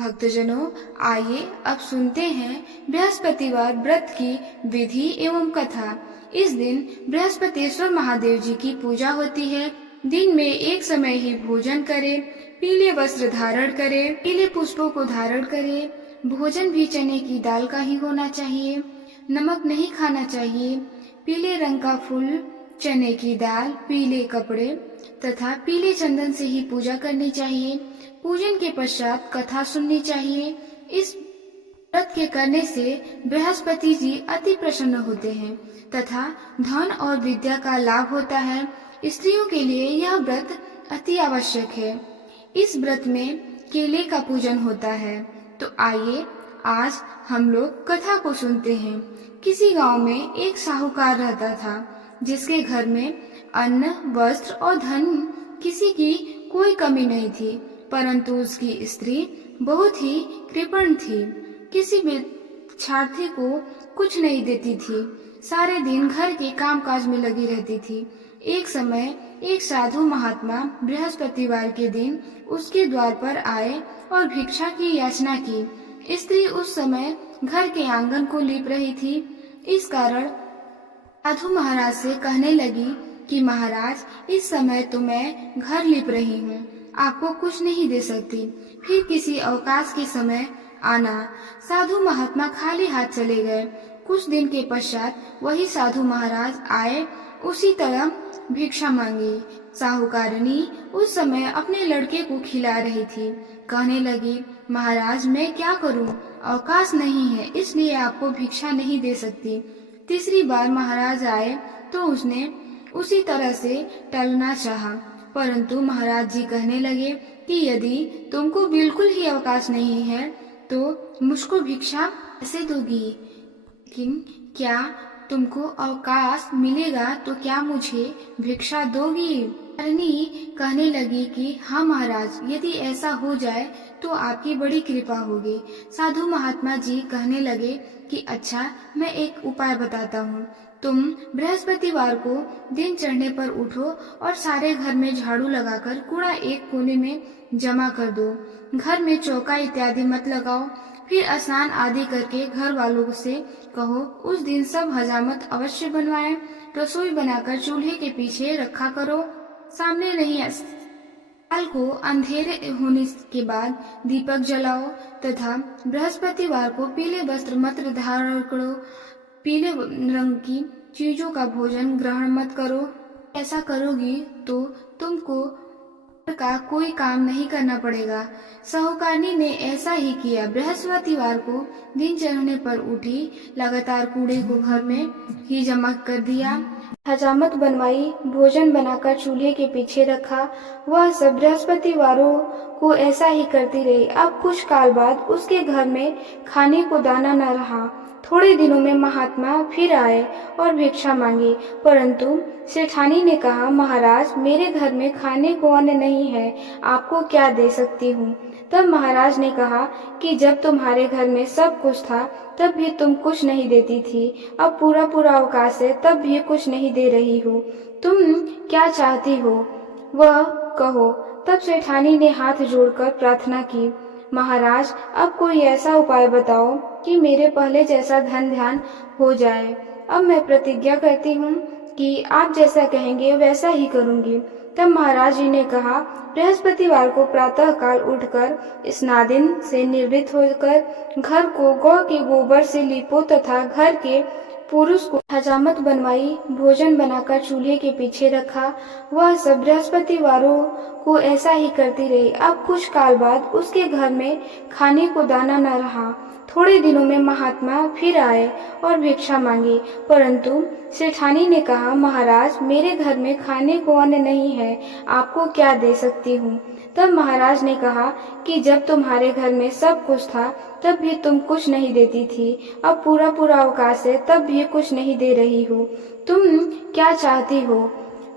भक्तजनों, आइए अब सुनते हैं बृहस्पतिवार व्रत की विधि एवं कथा। इस दिन बृहस्पतिश्वर महादेव जी की पूजा होती है। दिन में एक समय ही भोजन करें, पीले वस्त्र धारण करें, पीले पुष्पों को धारण करें। भोजन भी चने की दाल का ही होना चाहिए, नमक नहीं खाना चाहिए। पीले रंग का फूल, चने की दाल, पीले कपड़े तथा पीले चंदन से ही पूजा करनी चाहिए। पूजन के पश्चात कथा सुननी चाहिए। इस व्रत के करने से बृहस्पति जी अति प्रसन्न होते हैं तथा धन और विद्या का लाभ होता है। स्त्रियों के लिए यह व्रत अति आवश्यक है। इस व्रत में केले का पूजन होता है। तो आइए आज हम लोग कथा को सुनते हैं। किसी गांव में एक साहूकार रहता था, जिसके घर में अन्न, वस्त्र और धन किसी की कोई कमी नहीं थी, परंतु उसकी स्त्री बहुत ही कृपण थी। किसी भिक्षार्थी को कुछ नहीं देती थी, सारे दिन घर के कामकाज में लगी रहती थी। एक समय एक साधु महात्मा बृहस्पतिवार के दिन उसके द्वार पर आए और भिक्षा की याचना की। स्त्री उस समय घर के आंगन को लीप रही थी। इस कारण साधु महाराज से कहने लगी कि महाराज, इस समय तो मैं घर लीप रही हूँ, आपको कुछ नहीं दे सकती, फिर किसी अवकाश के समय आना। साधु महात्मा खाली हाथ चले गए। कुछ दिन के पश्चात वही साधु महाराज आए, उसी तरह भिक्षा मांगी। साहूकारनी उस समय अपने लड़के को खिला रही थी। कहने लगी, महाराज मैं क्या करूं, अवकाश नहीं है, इसलिए आपको भिक्षा नहीं दे सकती। तीसरी बार महाराज आए तो उसने उसी तरह से टलना चाहा, परंतु महाराज जी कहने लगे कि यदि तुमको बिल्कुल ही अवकाश नहीं है तो मुझको भिक्षा कैसे दोगी? लेकिन क्या तुमको अवकाश मिलेगा तो क्या मुझे भिक्षा दोगी? रानी कहने लगी कि हाँ महाराज, यदि ऐसा हो जाए तो आपकी बड़ी कृपा होगी। साधु महात्मा जी कहने लगे कि अच्छा, मैं एक उपाय बताता हूँ। तुम बृहस्पतिवार को दिन चढ़ने पर उठो और सारे घर में झाड़ू लगाकर कूड़ा एक कोने में जमा कर दो। घर में चौका इत्यादि मत लगाओ। फिर स्नान आदि करके घर वालों से कहो उस दिन सब हजामत अवश्य बनवाएं। रसोई बनाकर चूल्हे के पीछे रखा करो, सामने नहीं। साल को अंधेरे होने के बाद दीपक जलाओ तथा बृहस्पतिवार को पीले वस्त्र मत धारण करो। पीले रंग की चीजों का भोजन ग्रहण मत करो। ऐसा करोगी तो तुमको का कोई काम नहीं करना पड़ेगा। साहूकारनी ने ऐसा ही किया। बृहस्पतिवार को दिन चढ़ने पर उठी, लगातार कूड़े को घर में ही जमा कर दिया, हजामत बनवाई, भोजन बनाकर चूल्हे के पीछे रखा। वह सब बृहस्पतिवारों को ऐसा ही करती रही। अब कुछ काल बाद उसके घर में खाने को दाना न रहा। थोड़े दिनों में महात्मा फिर आए और भिक्षा मांगी, परंतु सेठानी ने कहा, महाराज मेरे घर में खाने को अन्न नहीं है, आपको क्या दे सकती हूँ? तब महाराज ने कहा कि जब तुम्हारे घर में सब कुछ था तब भी तुम कुछ नहीं देती थी, अब पूरा पूरा अवकाश है तब भी कुछ नहीं दे रही हो, तुम क्या चाहती हो वह कहो। तब सेठानी ने हाथ जोड़कर प्रार्थना की, महाराज अब कोई ऐसा उपाय बताओ कि मेरे पहले जैसा धन ध्यान हो जाए। अब मैं प्रतिज्ञा करती हूँ कि आप जैसा कहेंगे वैसा ही करूँगी। तब महाराज जी ने कहा, बृहस्पतिवार को प्रातः काल उठकर स्नादिन से निवृत्त होकर घर को गौ के गोबर से लीपो तथा घर के पुरुष को हजामत बनवाई, भोजन बनाकर चूल्हे के पीछे रखा। वह सब बृहस्पतिवारों को ऐसा ही करती रही। अब कुछ काल बाद उसके घर में खाने को दाना न रहा। थोड़े दिनों में महात्मा फिर आए और भिक्षा मांगी, परंतु सेठानी ने कहा, महाराज मेरे घर में खाने को अन्न नहीं है, आपको क्या दे सकती हूँ? तब महाराज ने कहा कि जब तुम्हारे घर में सब कुछ था तब भी तुम कुछ नहीं देती थी, अब पूरा पूरा अवकाश है तब भी कुछ नहीं दे रही हो, तुम क्या चाहती हो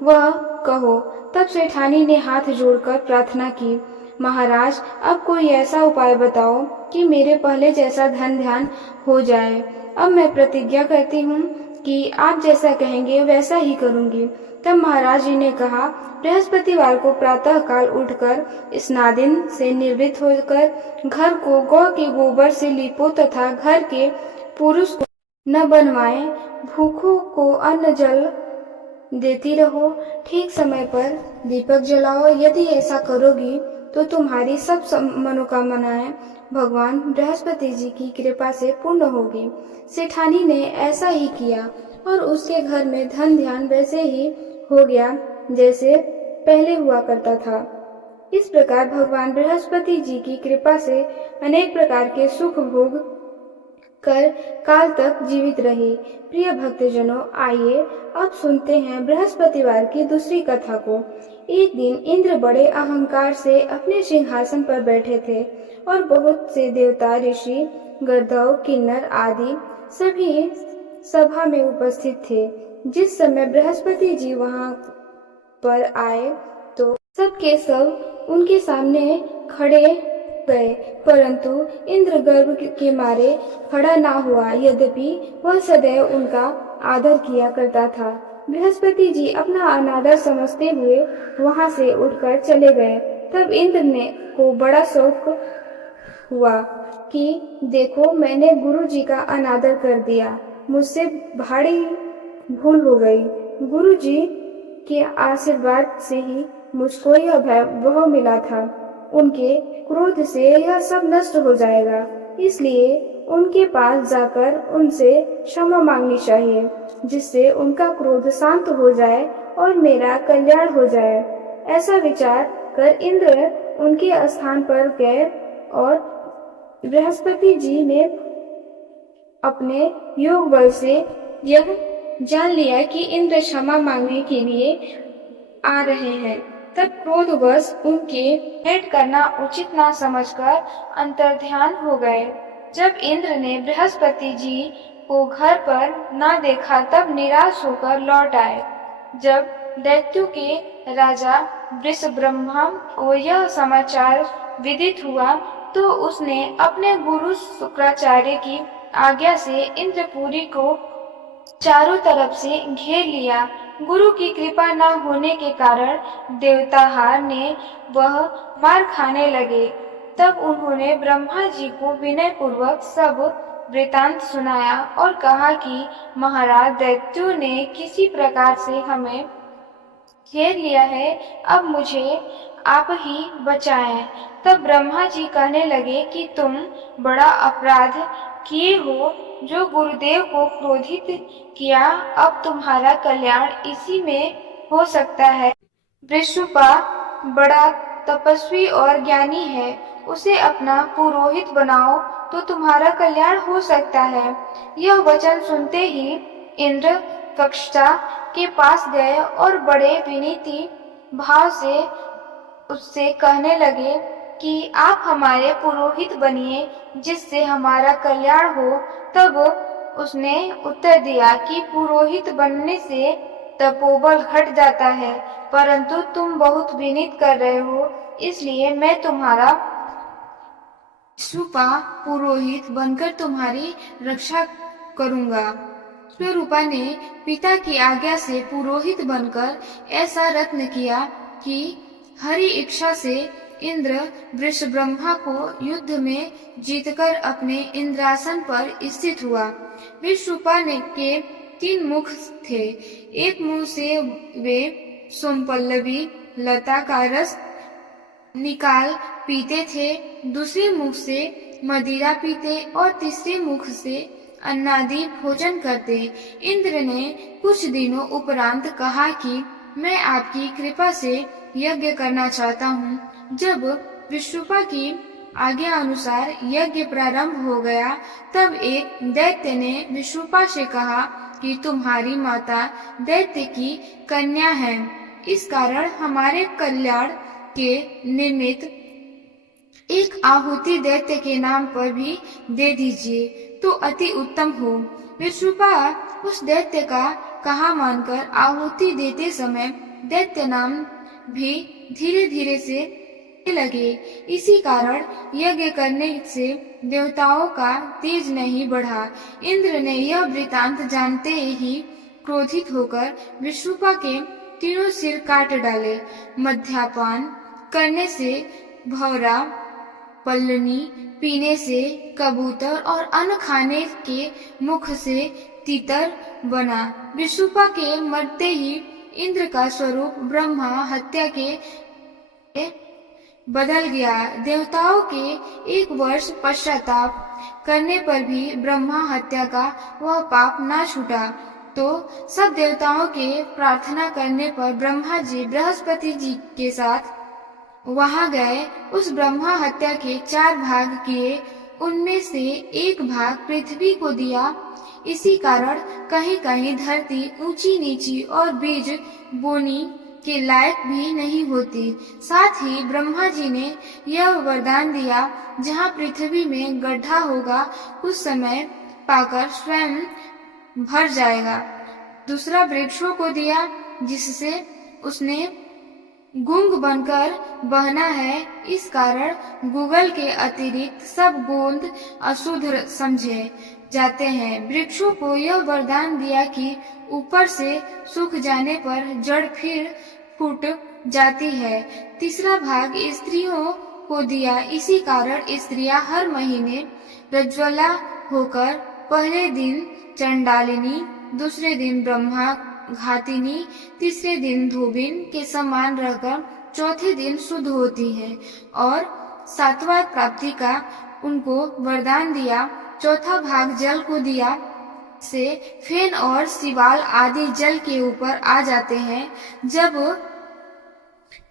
वह कहो। तब सेठानी ने हाथ जोड़कर प्रार्थना की, महाराज अब कोई ऐसा उपाय बताओ कि मेरे पहले जैसा धन ध्यान हो जाए। अब मैं प्रतिज्ञा करती हूँ कि आप जैसा कहेंगे वैसा ही करूंगी। तब महाराज जी ने कहा, बृहस्पतिवार को प्रातः काल उठकर स्नादिन से निर्वृत्त होकर घर को गौ के गोबर से लीपो तथा घर के पुरुष को न बनवाएं, भूखों को अन्न जल देती रहो, ठीक समय पर दीपक जलाओ। यदि ऐसा करोगी तो तुम्हारी सब मनोकामनाएं भगवान बृहस्पति जी की कृपा से पूर्ण होगी। सेठानी ने ऐसा ही किया और उसके घर में धन ध्यान वैसे ही हो गया जैसे पहले हुआ करता था। इस प्रकार भगवान बृहस्पति जी की कृपा से अनेक प्रकार के सुख भोग कर काल तक जीवित रही। प्रिय भक्तजनों, आइए अब सुनते हैं बृहस्पतिवार की दूसरी कथा को। एक दिन इंद्र बड़े अहंकार से अपने सिंहासन पर बैठे थे और बहुत से देवता, ऋषि, गंधर्व, किन्नर आदि सभी सभा में उपस्थित थे। जिस समय बृहस्पति जी वहां पर आए तो सबके सब उनके सामने खड़े गए, परंतु इंद्र गर्व के मारे खड़ा ना हुआ, यद्यपि वह सदैव उनका आदर किया करता था। बृहस्पति जी अपना अनादर समझते हुए वहां से उठकर चले गए। तब इंद्र ने को बड़ा शौक हुआ कि देखो, मैंने गुरु जी का अनादर कर दिया, मुझसे भारी भूल हो गई। गुरु जी के आशीर्वाद से ही मुझको यह वैभव मिला था। उनके क्रोध से यह सब नष्ट हो जाएगा, इसलिए उनके पास जाकर उनसे क्षमा मांगनी चाहिए, जिससे उनका क्रोध शांत हो जाए और मेरा कल्याण हो जाए। ऐसा विचार कर इंद्र उनके स्थान पर गए और बृहस्पति जी ने अपने योग बल से यह जान लिया कि इंद्र क्षमा मांगने के लिए आ रहे हैं। तब क्रोधवश उनके भेंट करना उचित ना समझकर अंतर्ध्यान हो गए। जब इंद्र ने बृहस्पति जी को घर पर न देखा तब निराश होकर लौट आए। जब दैत्यों के राजा वृषब्रह्मा को यह समाचार विदित हुआ तो उसने अपने गुरु शुक्राचार्य की आज्ञा से इंद्रपुरी को चारों तरफ से घेर लिया। गुरु की कृपा न होने के कारण देवताहार ने वह मार खाने लगे। तब उन्होंने ब्रह्मा जी को विनय पूर्वक सब वृतांत सुनाया और कहा कि महाराज, दैत्यों ने किसी प्रकार से हमें घेर लिया है, अब मुझे आप ही बचाएं। तब ब्रह्मा जी कहने लगे कि तुम बड़ा अपराध किए हो, जो गुरुदेव को क्रोधित किया। अब तुम्हारा कल्याण इसी में हो सकता है। वृषभा बड़ा तपस्वी और ज्ञानी है, उसे अपना पुरोहित बनाओ तो तुम्हारा कल्याण हो सकता है। यह वचन सुनते ही इंद्र कक्षा के पास गए और बड़े विनीति भाव से उससे कहने लगे कि आप हमारे पुरोहित बनिए, जिससे हमारा कल्याण हो। तब उसने उत्तर दिया कि पुरोहित बनने से तपोबल घट जाता है, परंतु तुम बहुत विनीत कर रहे हो, इसलिए मैं तुम्हारा स्वरूपा पुरोहित बनकर तुम्हारी रक्षा करूंगा। स्वरूपा ने पिता की आज्ञा से पुरोहित बनकर ऐसा रत्न किया कि हरि इच्छा से इंद्र वृषब्रह्मा को युद्ध में जीतकर अपने इंद्रासन पर स्थित हुआ। वृषरूपा के 3 मुख थे। एक मुंह से वे सोमपल्लवी लता का रस निकाल पीते थे, दूसरे मुख से मदिरा पीते और तीसरे मुख से अन्नादि भोजन करते। इंद्र ने कुछ दिनों उपरांत कहा कि मैं आपकी कृपा से यज्ञ करना चाहता हूँ। जब विश्वरूपा की आज्ञा अनुसार यज्ञ प्रारंभ हो गया, तब एक दैत्य ने विश्वरूपा से कहा कि तुम्हारी माता दैत्य की कन्या है, इस कारण हमारे कल्याण के निमित्त एक आहुति दैत्य के नाम पर भी दे दीजिए तो अति उत्तम हो। विश्वरूपा उस दैत्य का कहा मानकर आहुति देते समय दैत्य नाम भी धीरे धीरे से लगे। इसी कारण यज्ञ करने से देवताओं का तेज नहीं बढ़ा। इंद्र ने यह वृतांत जानते ही क्रोधित होकर विश्रुपा के तीनों सिर काट डाले। मद्यपान करने से भौरा, पल्लनी पीने से कबूतर और अन्न खाने के मुख से तीतर बना। विश्रुपा के मरते ही इंद्र का स्वरूप ब्रह्मा हत्या के बदल गया। देवताओं के 1 वर्ष पश्चाताप करने पर भी ब्रह्मा हत्या का वह पाप ना छूटा, तो सब देवताओं के प्रार्थना करने पर ब्रह्मा जी बृहस्पति जी के साथ वहां गए। उस ब्रह्मा हत्या के 4 भाग किए, उनमें से 1 भाग पृथ्वी को दिया। इसी कारण कहीं कहीं धरती ऊंची नीची और बीज बोनी के लायक भी नहीं होती। साथ ही ब्रह्मा जी ने यह वरदान दिया, जहाँ पृथ्वी में गड्ढा होगा कुछ समय पाकर स्वयं भर जाएगा। दूसरा वृक्षों को दिया, जिससे उसने गुंग बनकर बहना है। इस कारण गूगल के अतिरिक्त सब गोंद अशुद्ध समझे जाते हैं। वृक्षों को यह वरदान दिया कि ऊपर से सूख जाने पर जड़ फिर फूट जाती है। तीसरा भाग स्त्रियों को दिया। इसी कारण स्त्रियां हर महीने रज्ज्वला होकर पहले दिन चंडालिनी, दूसरे दिन ब्रह्मा घातिनी, तीसरे दिन धोबिन के समान रहकर चौथे दिन शुद्ध होती है। और 7वां प्राप्ति का उनको वरदान दिया। चौथा भाग जल को दिया, से फेन और सिवाल आदि जल के ऊपर आ जाते हैं। जब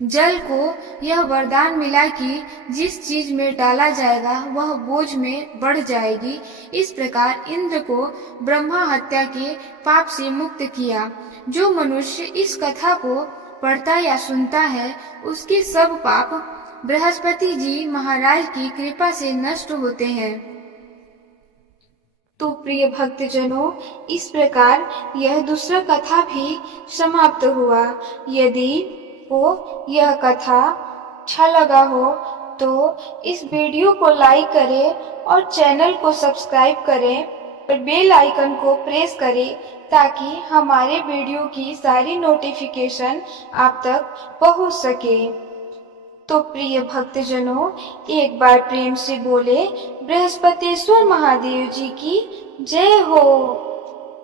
जल को यह वरदान मिला कि जिस चीज में डाला जाएगा वह बोझ में बढ़ जाएगी। इस प्रकार इंद्र को ब्रह्मा हत्या के पाप से मुक्त किया। जो मनुष्य इस कथा को पढ़ता या सुनता है, उसके सब पाप बृहस्पति जी महाराज की कृपा से नष्ट होते हैं। तो प्रिय भक्तजनों, इस प्रकार यह दूसरा कथा भी समाप्त हुआ। यदि को यह कथा अच्छा लगा हो तो इस वीडियो को लाइक करें और चैनल को सब्सक्राइब करें और बेल आइकन को प्रेस करें, ताकि हमारे वीडियो की सारी नोटिफिकेशन आप तक पहुंच सके। तो प्रिय भक्तजनों, एक बार प्रेम से बोले बृहस्पतेश्वर महादेव जी की जय हो।